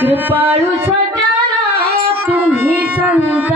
कृपाळू सजना तुम्ही संत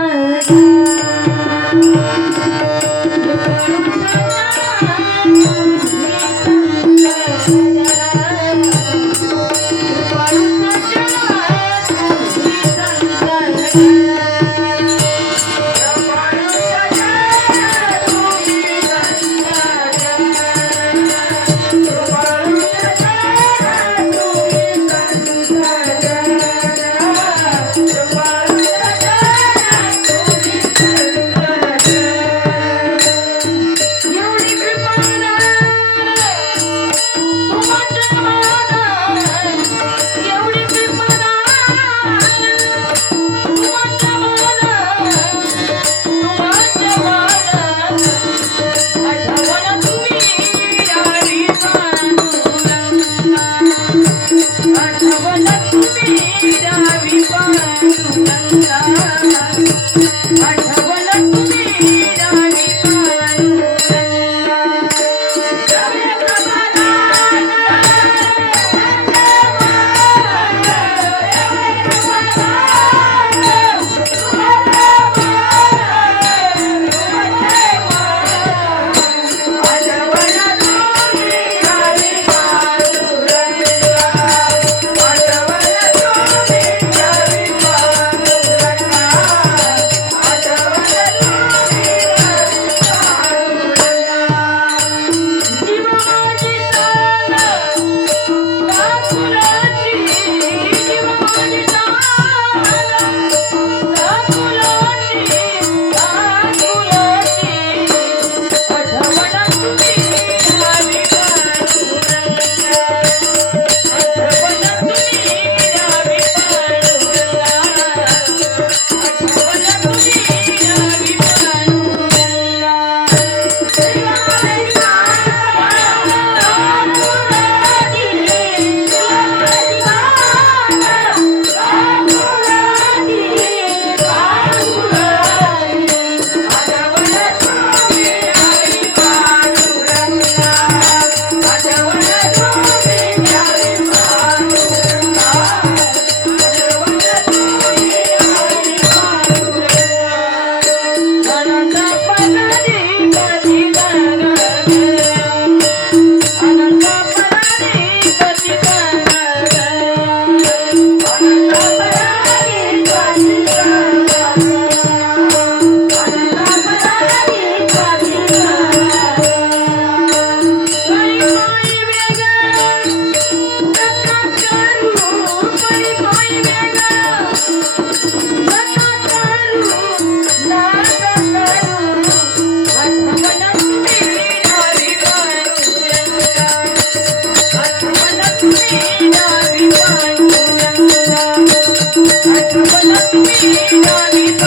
Happy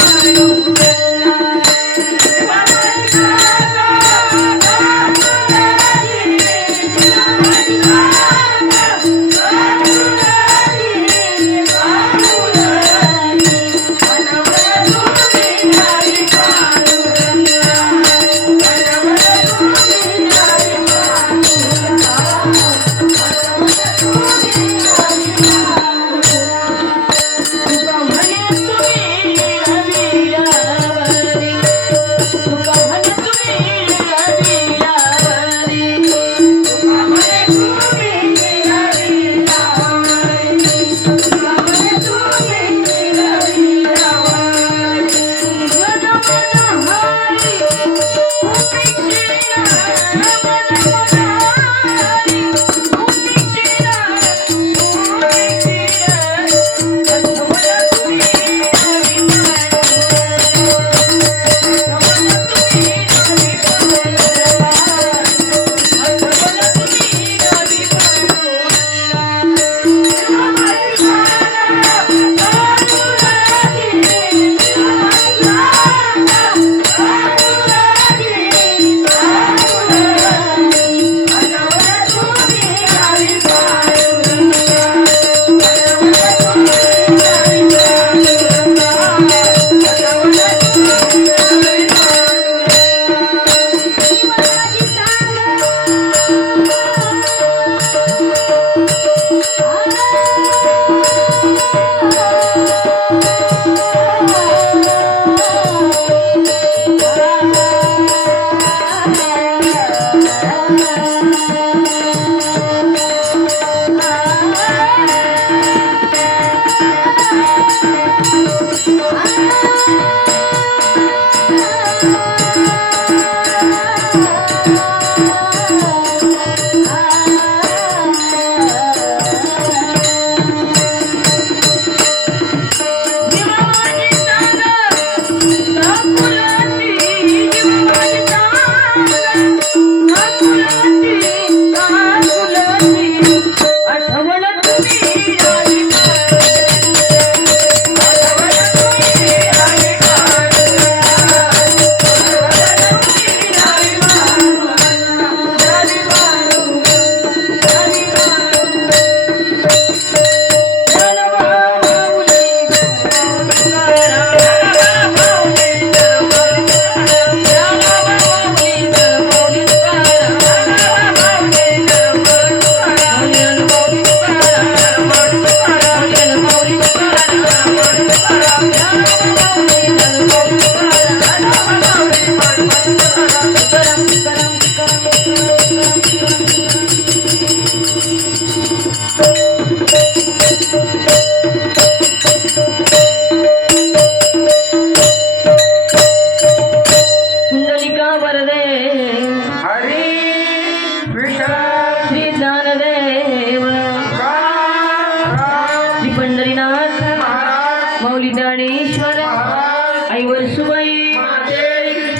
சுவை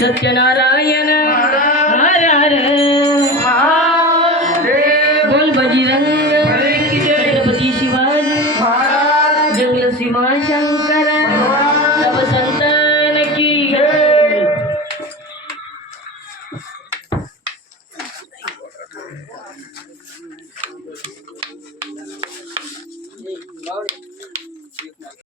சத்யநாராயண